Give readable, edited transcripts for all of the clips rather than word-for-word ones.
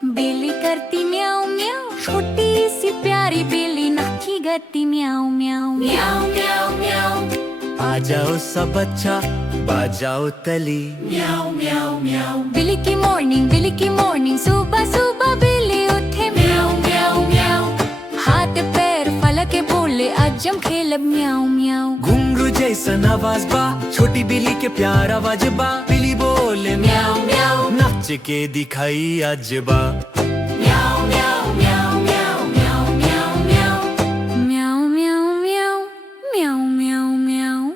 बिल्ली करती म्याऊं म्याऊं, छोटी सी प्यारी बिल्ली नाकी करती म्याऊं म्याऊं म्याऊं म्याऊं म्याऊं। आ जाओ सब बच्चा बजाओ तली म्याऊं म्याऊं म्याऊं। बिल्ली की मॉर्निंग, सुबह सुबह बिल्ली उठे म्याऊं म्याऊं म्याऊं। हाथ पैर फैला के बोले आज हम खेलब म्याऊं म्याऊं। घुंघरू जैसन आवाज बा, छोटी बिल्ली के प्यार आवाज बा। बिल्ली बोले म्याऊं म्याऊं, नाच के दिखाई आज बा। म्याऊं म्याऊं म्याऊं म्याऊं म्याऊं म्याऊं म्याऊं म्याऊं म्याऊं म्याऊं म्याऊं म्याऊं।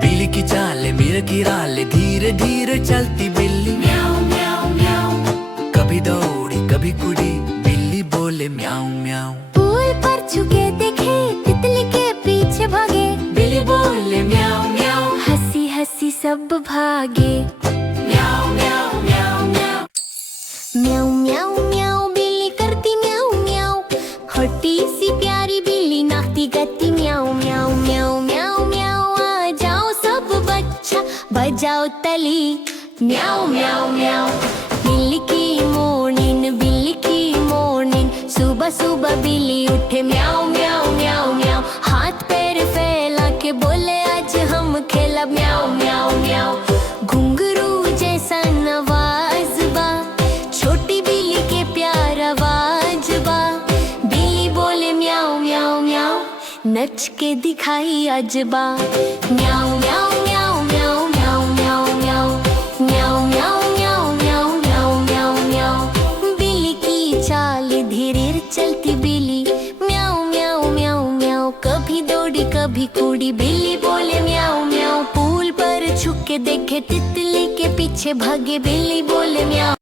बिल्ली की चाल मीर की राल, धीरे धीरे चलती बिल्ली म्याऊं म्याऊं म्याऊं। कभी दौड़ी कभी कुड़ी, बिल्ली बोले म्याऊं म्याऊं। पुल पर छुके देखे तितली के पीछे भागे, बिल्ली बोले म्याऊं म्याऊं। हंसी हंसी सब भागे म्याऊं म्याऊं म्याऊं म्याऊं। म्याऊं म्याऊं म्याऊं बिल्ली करती म्याऊं म्याऊं। छोटी सी प्यारी बिल्ली नाचती गाती म्याऊं म्याऊं म्याऊं म्याऊं म्याऊं। आ जाओ सब बच्चा बजाओ तली म्याऊं म्याऊं म्याऊं। बिल्ली की मॉर्निंग, सुबह सुबह बिल्ली उठे म्याऊं म्याऊं म्याऊं म्याऊं। हाथ पैर फैला के बोले आज हम खेलब म्याऊं म्याऊं म्याऊं। घुंघरू जैसा आवाज बा, छोटी बिल्ली के प्यार आवाज बा। बिल्ली बोले म्याऊं म्याऊं म्याऊं, नच के दिखाई आज बा। म्याऊं म्याऊं म्याऊं म्याऊं म्याऊं म्याऊं म्याऊं म्याऊं म्याऊं म्याऊं म्याऊं म्याऊं म्याऊं। बिल्ली की चाल धीरे चलती बिल्ली म्याऊं म्याऊं म्याऊं म्याऊं। कभी दौड़ी कभी कूदी, बिल्ली बोले म्याऊं म्याऊं। पुल पर छुप के देखे तितली के पीछे भागे, बिल्ली बोले म्याऊं।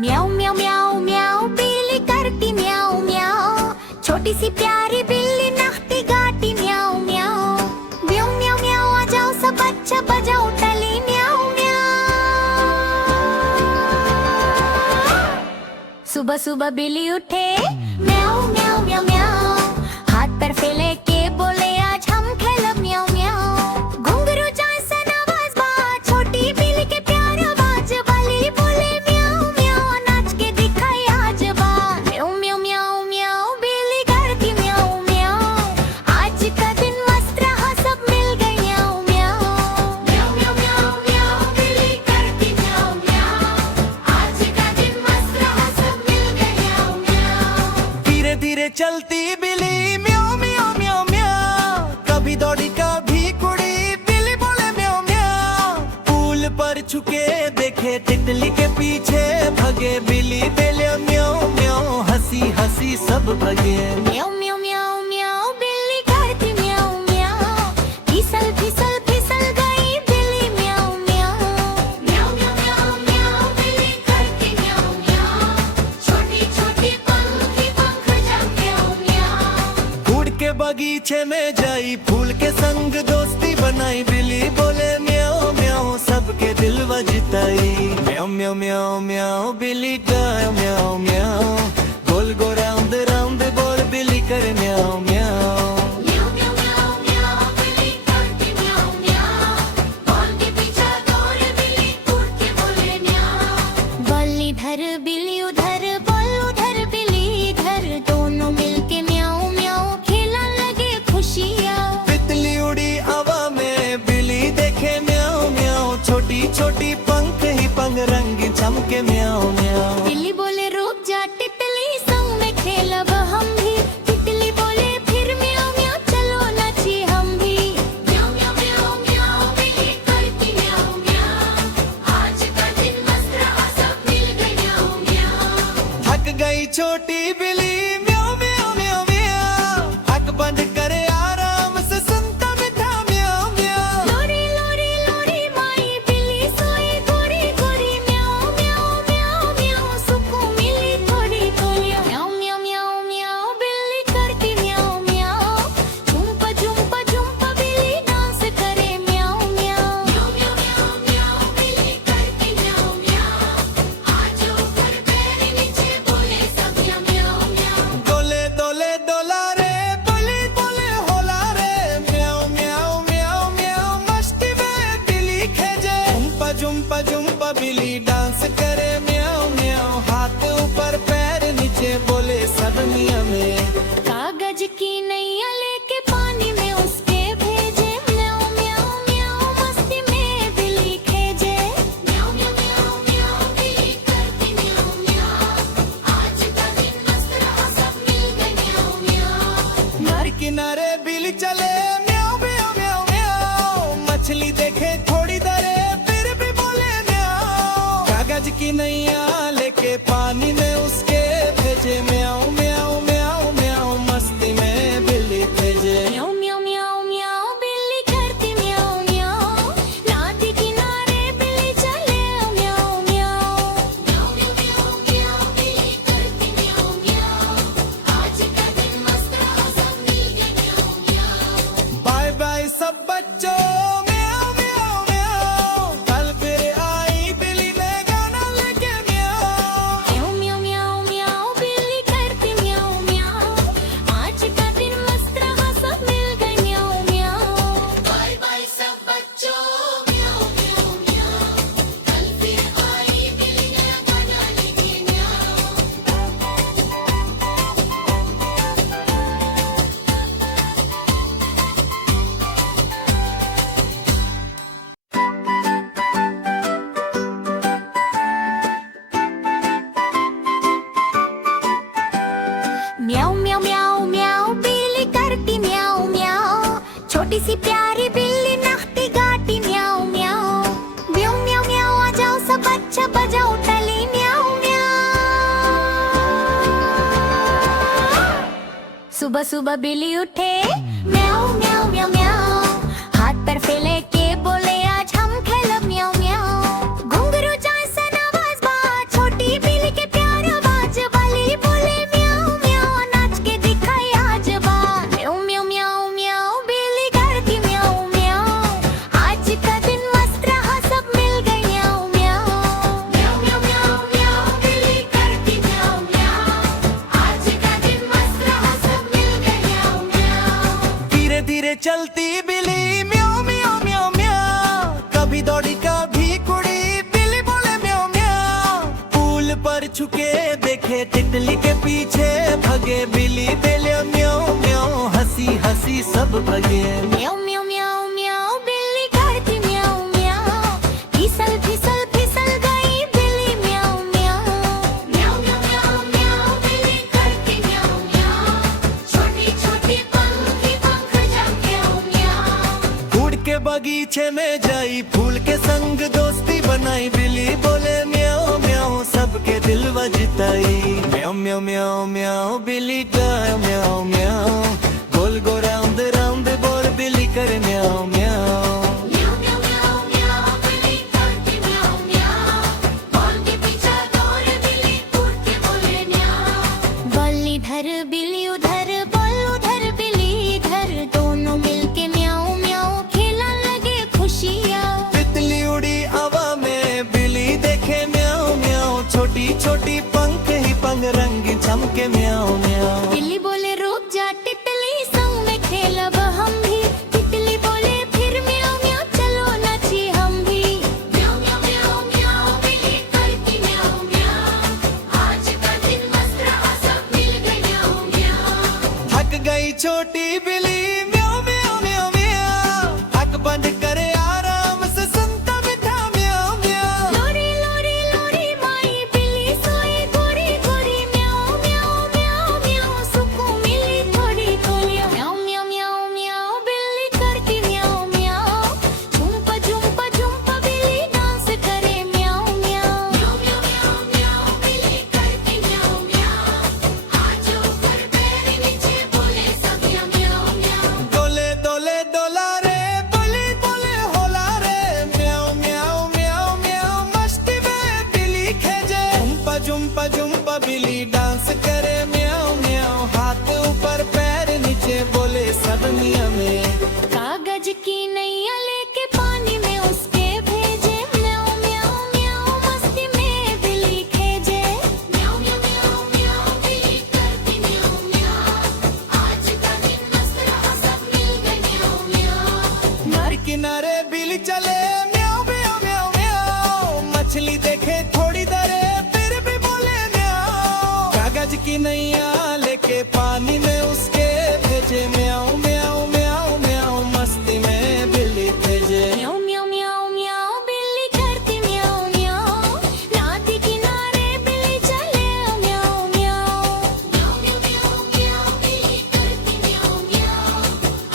म्याऊं म्याऊं म्याऊं म्याऊं बिल्ली करती म्याऊं म्याऊं। छोटी सी प्यारी बिल्ली नाचती गाती म्याऊं म्याऊं। म्याऊं म्याऊं म्याऊं आ जाओ सब बच्चा बजाओ तली म्याऊं म्याऊं। सुबह सुबह बिल्ली उठे म्याऊं म्याऊं म्याऊं म्याऊं। हाथ पैर फैला के बोले आज हम खेलब म्याऊं म्याऊं। घुंघरू जैसन आवाज बा, छोटी बिल्ली के प्यार आवाज वाली बोले म्याऊं म्याऊं। नाच के दिखाई आज बा। म्याऊं म्याऊं म्याऊं म्याऊं बिल्ली करती म्याऊं म्याऊं। आज का दिन मस्त रहा सब मिल गए म्याऊं म्याऊं। म्याऊं म्याऊं म्याऊं म्याऊं बिल्ली करती म्याऊं म्याऊं। आज का दिन मस्त रहा सब मिल गए म्याऊं म्याऊं। धीरे धीरे चलती बिल्ली म्याऊं म्याऊं म्याऊं म्याऊं। कभी दौड़ी कभी कुड़ी, बिल्ली बोले म्याऊं म्याऊं। पुल पर छुके देखे तितली के पीछे भगे, बिल्ली बोले म्याऊं म्याऊं। हंसी हंसी सब भगे म्याऊं म्याऊं म्याऊं म्याऊं बिल्ली करती म्याऊं म्याऊं। फिसल फिसल फिसल गई बिल्ली म्याऊं म्याऊं। म्याऊं म्याऊं म्याऊं म्याऊं बिल्ली करती म्याऊं म्याऊं। छोटी छोटी पंख जब म्याऊं म्याऊं। उड़ के बगीचे में जाई, फूल के संग दोस्ती बनाई। बिल्ली बोले म्याऊं म्याऊं, सबके दिल बजताई। म्याऊं म्याऊं म्याऊं म्याऊं बिल्ली गाय म्याऊं म्याऊं। गोल गो राउंड राउंड बोल बिल्ली कर म्याऊं म्याऊं। म्याऊं म्याऊं म्याऊं म्याऊं बिल्ली करती म्याऊं म्याऊं। बॉल के पीछे दौड़े बिल्ली उड़ के बोले म्याऊं। बॉल इधर बिल्ली उधर, बॉल उधर बिल्ली इधर। दोनों मिलके म्याऊं म्याऊं खेलने लगे खुशियाँ। तितली उड़ी हवा में, बिल्ली देखे म्याऊं म्याऊं। छोटी छोटी पंख ही पंख रंग चमके म्याऊं म्याऊं। बिल्ली बोले रुक जा तितली संग में खेलब हम भी। तितली बोले फिर म्याऊं म्याऊं चलो नाची हम भी। म्याऊं म्याऊं म्याऊं म्याऊं बिल्ली करती म्याऊं म्याऊं। आज का दिन मस्त रहा सब मिल गए म्याऊं म्याऊं। थक गई छोटी बिल्ली म्याऊं म्याऊं म्याऊं म्याऊं। आँख बंद करे आराम से सुनता मिठा म्याऊं म्याऊं। लोरी लोरी लोरी माई बिल्ली सोए गोरी गोरी। म्याऊं म्याऊं म्याऊं म्याऊं सुकून मिली थोड़ी थोड़ी। म्याऊं म्याऊं म्याऊं म्याऊं बिल्ली करती म्याऊं म्याऊं। झुम्पा झुम्पा झुम्पा बिल्ली डांस करे म्याऊं म्याऊं। म्याऊं म्याऊं म्याऊं म्याऊं बिल्ली करती म्याऊं म्याऊं। आज ऊपर पैर नीचे बोले सब म्याऊं सब बच्चों म्याऊं म्याऊं म्याऊं कल फिर आई बिल्ली ने गाना लेके म्याऊं म्याऊं म्याऊं म्याऊं म्याऊं बिल्ली करती म्याऊं म्याऊं आज का दिन मस्त रहा सब मिल गए म्याऊं म्याऊं बाय बाय सब बच्चों म्याऊं म्याऊं म्याऊं कल फिर आई बिल्ली नया गाना लेके म्याऊं म्याऊं म्याऊं म्याऊं म्याऊं बिल्ली करती म्याऊं म्याऊं छोटी सी प्यारी बिल्ली नाचती गाती म्याऊं म्याऊं म्याऊं म्याऊं म्याऊं आ जाओ सब बच्चा बजाओ ताली म्याऊं म्याऊं सुबह सुबह बिल्ली उठे म्याऊं म्याऊं म्याऊं म्याऊं हाथ पर फैले के बोले आज हम खेलब म्याऊं म्याऊं घुंघरू जैसा आवाज बा छोटी बिल्ली के प्यार आवाज वाली बोले म्याऊं म्याऊं नाच के दिखाई आज बा म्याऊं म्याऊं म्याऊं म्याऊं बिल्ली करती म्याऊं म्याऊं आज का दिन मस्त रहा सब मिल गए म्याऊं म्याऊं म्याऊं म्याऊं म्याऊं म्याऊं बिल्ली करती म्याऊं म्याऊं आज का दिन मस्त रहा सब मिल गए म्याऊं म्याऊं धीरे धीरे चलती बिल्ली म्याऊं म्याऊं म्याऊं म्याऊं कभी दौड़ी कभी कुड़ी बिल्ली बोले म्याऊं म्याऊं पुल पर छुके देखे तितली के पीछे भगे बिल्ली बोले म्याऊं म्याऊं हंसी हंसी सब भगे म्याऊं म्याऊं म्याऊं म्याऊं बिल्ली करती म्याऊं म्याऊं फिसल फिसल फिसल गई बिल्ली म्याऊं म्याऊं म्याऊं म्याऊं म्याऊं म्याऊं बिल्ली करती म्याऊं म्याऊं छोटी छोटी पंखी पंख जाके म्याऊं उड़ के बगीचे में जाई फूल के संग दोस्ती बनाई बिल्ली बोले म्याऊं म्याऊं सबके दिल वजताई म्याऊं म्याऊं म्याऊं म्याऊं बिल्ली गाय म्याऊं म्याऊं गोल गोल राउंड राउंड बोल बिल्ली करे म्याऊं म्याऊं म्याऊं म्याऊं म्याऊं म्याऊं बिल्ली करती म्याऊं म्याऊं बॉल के पीछे दौड़ बिल्ली उड़ के बोले म्याऊं बॉल इधर बिल्ली उधर बॉल उधर बिल्ली इधर दोनों मिलके म्याऊं म्याऊं खेलने लगे खुशियाँ तितली उड़ी हवा में बिल्ली देखे म्याऊं म्याऊं छोटी छोटी पंख ही पंख रंग चमके म्याऊं म्याऊं बिल्ली बोले रुक जा तितली संग में खेलब हम भी तितली बोले फिर म्याऊं म्याऊं चलो नाची हम भी म्याऊं म्याऊं म्याऊं म्याऊं बिल्ली करती म्याऊं म्याऊं आज का दिन मस्त रहा सब मिल गए म्याऊं म्याऊं थक गई छोटी बिल्ली म्याऊं म्याऊं म्याऊं म्याऊं आँख बंद करे आराम से सुनता बैठा म्याऊं म्याऊं लोरी लोरी लोरी माई बिल्ली सोई गोरी गोरी म्याऊं म्याऊं म्याऊं म्याऊं सुकून मिली थोड़ी थोड़ी म्याऊं म्याऊं म्याऊं म्याऊं बिल्ली करती म्याऊं म्याऊं झुम्पा झुम्पा झुम्पा बिल्ली डांस करे म्याऊं म्याऊं म्याऊं म्याऊं म्याऊं म्याऊं बिल्ली करती म्याऊं म्याऊं आज ऊपर पैर नीचे बोले सब म्याऊं म्याऊं म्याऊं डोले डोले डोला रे बोली बोले होला रे म्याऊं म्याऊं म्याऊं म्याऊं मस्ती में बिल्ली खेजे झुम्पा झुम्पा झुम्पा बिल्ली डांस करे म्याऊं म्याऊं हाथ ऊपर पैर नीचे बोले सब मियां में कागज की नैया लेके पानी में उसके भेजे म्याऊं म्याऊं म्याऊं मस्ती में बिल्ली खेजे म्याऊं म्याऊं म्याऊं म्याऊं बिल्ली करती म्याऊं म्याऊं आज का दिन मस्त रहा सब मिल गए म्याऊं म्याऊं नर किनारे बिल्ली चले म्याऊं म्याऊं म्याऊं म्याऊं मछली देखे थोड़ी दरे फिर भी बोले म्याऊं कागज की नैया लेके पानी में उसके भेजे म्याऊं म्याऊं म्याऊं म्याऊं मस्ती में बिल्ली भेजे म्याऊं म्याऊं म्याऊं म्याऊं बिल्ली करती म्याऊं म्याऊं नदी किनारे बिल्ली चले म्याऊं म्याऊं म्याऊं म्याऊं म्याऊं म्याऊं बिल्ली करती म्याऊं म्याऊं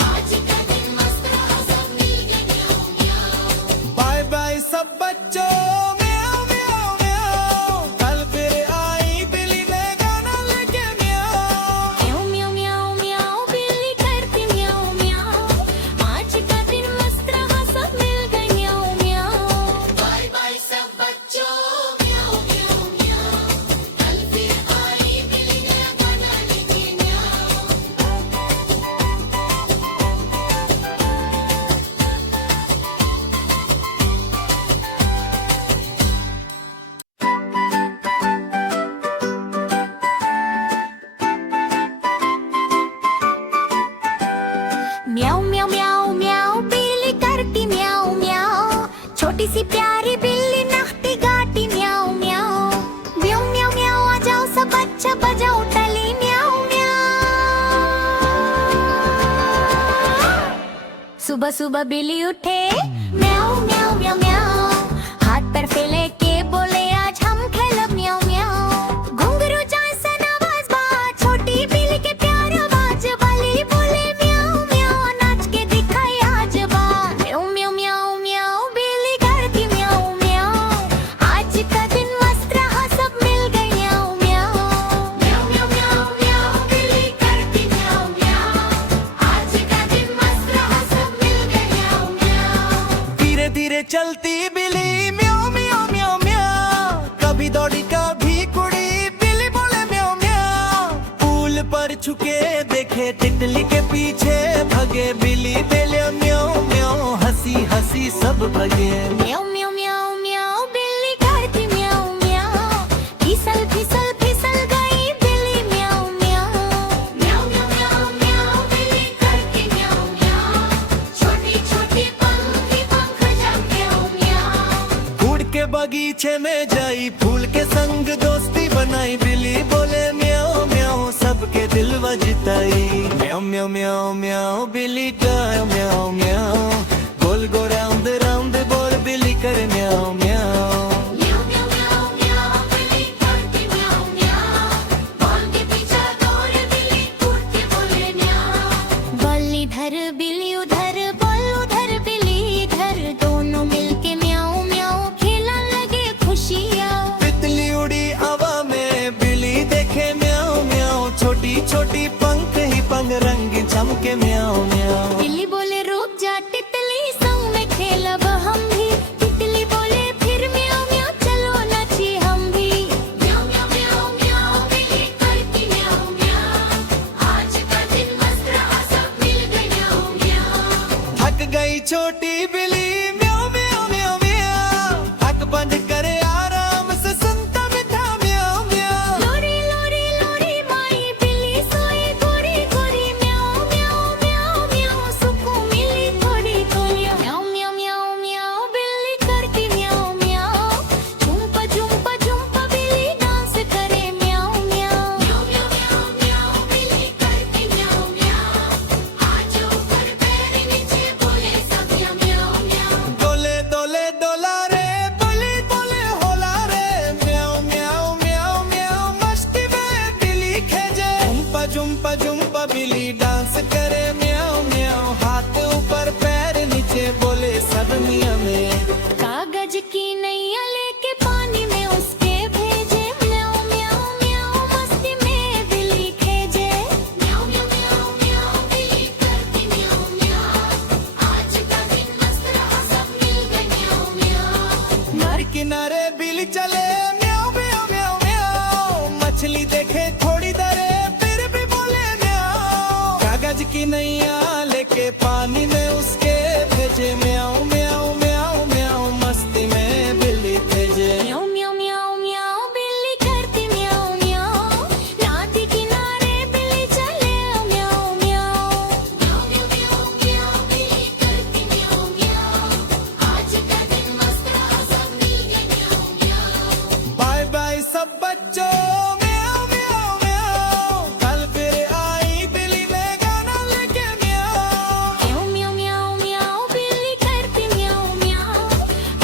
आज का दिन मस्त रहा सब मिल गए म्याऊं म्याऊं बाय बाय सब बच्चों म्याऊं म्याऊं म्याऊं कल फिर आई बिल्ली ने गाना लेके म्याऊ म्याऊ म्याऊ म्याऊ बिल्ली करती म्याऊ म्याऊ, छोटी सी प्यारी बिल्ली नाचती गाती म्याऊ म्याऊ। म्याऊ म्याऊ म्याऊ आ जाओ सब बच्चा बजाओ ताली म्याऊ म्याऊ। सुबह सुबह बिल्ली उठे म्याऊ म्याऊ म्याऊ म्याऊ, हाथ पैर फैले के बोले आज हम खेलब म्याऊ म्याऊ। घुंघरू जैसन आवाज बा छोटी बिल्ली के प्यार आवाज वाली बोले म्याऊ म्याऊ, नाच के दिखाई आज बा। म्याऊ म्याऊ म्याऊ म्याऊ बिल्ली करती म्याऊ म्याऊ, आज का दिन मस्त रहा सब मिल गए म्याऊ म्याऊ। म्याऊ म्याऊ म्याऊ म्याऊ बिल्ली करती म्याऊ म्याऊ, आज का दिन मस्त रहा सब मिल गए म्याऊ म्याऊ। धीरे धीरे चलती बिल्ली म्याऊ म्याऊ म्याऊ म्याऊ, कभी दौड़ी कभी कुड़ी बिल्ली बोले म्याऊ म्याऊ। पुल पर छुके देखे तितली के पीछे भगे बिल्ली बोले म्याऊ म्याऊ, हंसी हंसी सब भगे। म्याऊ म्याऊ म्याऊ म्याऊ बिल्ली करती म्याऊ म्याऊ, फिसल फिसल फिसल गई बिल्ली म्याऊ म्याऊ। म्याऊ म्याऊ म्याऊ म्याऊ बिल्ली करती म्याऊ म्याऊ, छोटी छोटी पंखी पंख जब म्याऊ म्याऊ। उड़ के बगीचे में जाई फूल के संग दोस्ती बनाई बिल्ली बोले म्याऊ म्याऊ, सबके दिल बजताई। म्याऊ म्याऊ म्याऊ म्याऊ बिल्ली का म्याऊ म्याऊ, गोल गोल राउंड राउंड बोल बिल्ली कर म्याऊ म्याऊ। म्याऊ म्याऊ म्याऊ म्याऊ बिल्ली करती म्याऊ म्याऊ, बॉल के पीछे दौड़े बिल्ली कूद के बोले म्याऊ। बॉल इधर बिल्ली उधर, बॉल उधर बिल्ली इधर, दोनों मिलके म्याऊ म्याऊ खेलने लगे खुशियाँ। तितली उड़ी हवा में बिल्ली देखे म्याऊ म्याऊ, छोटी छोटी पंख ही पंख रंग चमके म्याऊ म्याऊ। बिल्ली बोले रुक जा तितली संग में खेलब हम भी, तितली बोले फिर म्याऊ म्याऊ चलो नाची हम भी। म्याऊ म्याऊ म्याऊ म्याऊ बिल्ली करती म्याऊ म्याऊ, आज का दिन मस्त रहा सब मिल गए म्याऊ म्याऊ। थक गई छोटी बिल्ली म्याऊ म्याऊ म्याऊ म्याऊ, आँख बंद करे आराम से सुनता बैठा म्याऊ म्याऊ। लोरी लोरी लोरी माई बिल्ली सोए गोरी गोरी, म्याऊ म्याऊ म्याऊ म्याऊ सुकून मिली थोड़ी थोड़ी। म्याऊ म्याऊ म्याऊ म्याऊ बिल्ली करती म्याऊ म्याऊ, झुम्पा झुम्पा झुम्पा बिल्ली डांस करे म्याऊ म्याऊ। म्याऊ म्याऊ म्याऊ म्याऊ बिल्ली करती म्याऊ म्याऊ, आज ऊपर पैर नीचे बोले सब म्याऊ म्याऊ म्याऊ। डोले डोले डोला रे बिल्ली बोले होला रे, म्याऊ म्याऊ म्याऊ म्याऊ मस्ती में बिल्ली खेजे। झुम्पा झुम्पा बिल्ली डांस करे म्याऊ म्याऊ, हाथ ऊपर पैर नीचे बोले सब मियाँ में। कागज की नैया लेके पानी में उसके भेजे, म्याऊ म्याऊ म्याऊ मस्ती में बिल्ली खेजे। म्याऊ म्याऊ म्याऊ म्याऊ बिल्ली करती म्याऊ म्याऊ, आज का दिन मस्त रहा सब मिल गए म्याऊ म्याऊ। नर किनारे बिल्ली चले म्याऊ म्याऊ म्याऊ म्याऊ, मछली देखे थोड़ी दरे फिर भी बोले म्याऊ। कागज की नैया लेके पानी में उसके भेजे म्याऊ म्याऊ म्याऊ म्याऊ, मस्ती में बिल्ली भेजे। म्याऊ म्याऊ म्याऊ म्याऊ बिल्ली करती म्याऊ म्याऊ, नदी किनारे बिल्ली चले म्याऊ म्याऊ। म्याऊ म्याऊ म्याऊ म्याऊ बिल्ली करती म्याऊ म्याऊ, आज का दिन मस्त रहा सब मिल गए म्याऊ म्याऊ। बाय बाय सब बच्चों म्याऊ म्याऊ म्याऊ, कल फिर आई बिल्ली में गाना लेके म्याऊ। म्याऊ म्याऊ म्याऊ म्याऊ बिल्ली करती म्याऊ म्याऊ,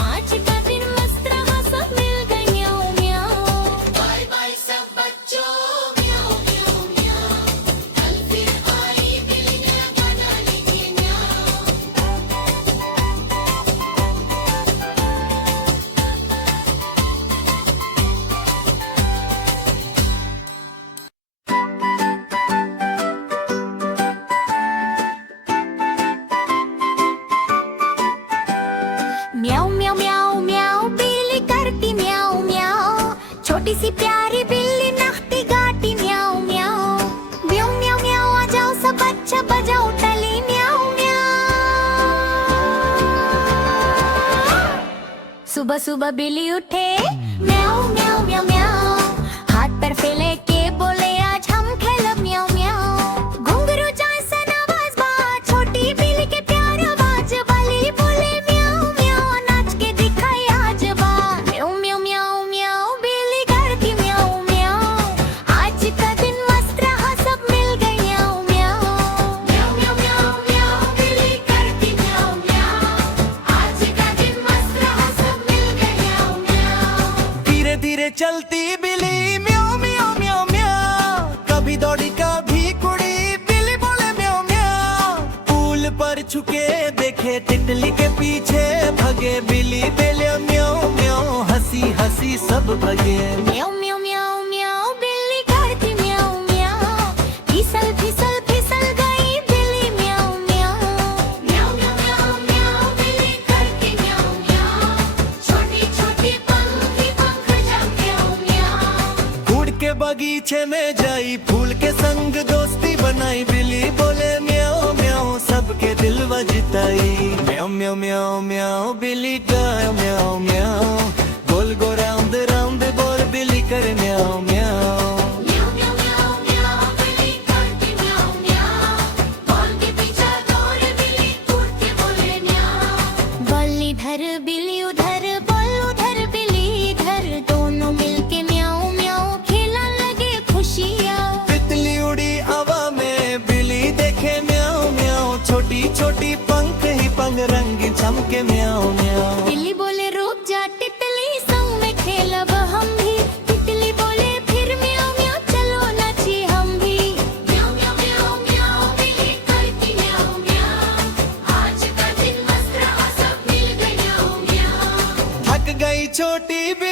आज का दिन मस्त रहा सब मिल गए म्याऊ म्याऊ। बाय बाय सब बच्चों म्याऊ म्याऊ म्याऊ, कल फिर आई बिल्ली नया गाना लेके म्याऊ। म्याऊ म्याऊ म्याऊ म्याऊ बिल्ली करती म्याऊ म्याऊ, छोटी सी प्यारी बिल्ली नाचती गाती म्याऊ म्याऊ। म्याऊ म्याऊ म्याऊ आ जाओ सब बच्चा बजाओ ताली म्याऊ म्याऊ। सुबह सुबह बिल्ली उठे म्याऊ म्याऊ म्याऊ म्याऊ, हाथ पैर फैले के बोले आज हम खेलब म्याऊ म्याऊ। घुंघरू जैसन आवाज बा छोटी चलती बिल्ली म्याऊ म्याऊ म्याऊ म्याऊ, कभी दौड़ी कभी कुड़ी बिल्ली बोले म्याऊ म्याऊ। पुल पर छुके देखे तितली के पीछे भगे बिल्ली बोले म्याऊ म्याऊ, हंसी हंसी सब भगे। म्याऊ म्याऊ म्याऊ म्याऊ बिल्ली करती म्याऊ म्याऊ, फिसल फिसल फिसल गई बिल्ली म्याऊ म्याऊ। म्याऊ म्याऊ म्याऊ म्याऊ बिल्ली करती म्याऊ म्याऊ, छोटी छोटी पंखी पंख जब म्याऊ म्याऊ। उड़ के बगीचे में जाई फूल के संग दोस्ती बनाई बिल्ली बोले म्याऊ म्याऊ, सबके दिल बजताई। म्याऊ म्याऊ म्याऊ म्याऊ बिल्ली गाय म्याऊ म्याऊ, गोल गो राउंड राउंड बोल बिल्ली कर म्याऊ म्याऊ। म्याऊ म्याऊ म्याऊ म्याऊ बिल्ली करती म्याऊ म्याऊ, बॉल के पीछे दौड़े बिल्ली उड़ के बोले म्याऊ। बॉल इधर बिल्ली उधर, बॉल उधर बिल्ली इधर, दोनों मिलके म्याऊ म्याऊ खेला लगे खुशियाँ। तितली उड़ी हवा में बिल्ली देखे म्याऊ म्याऊ, छोटी छोटी पंख ही पंख रंगीन चमके म्याऊ म्याऊ। बिल्ली बोले रुक जा तितली संग में खेलब हम भी, तितली बोले फिर म्याऊ म्याऊ चलो नाची हम भी। म्याऊ म्याऊ म्याऊ म्याऊ बिल्ली करती म्याऊ म्याऊ, आज का दिन मस्त रहा सब मिल गए म्याऊ म्याऊ। थक गई छोटी बिल्ली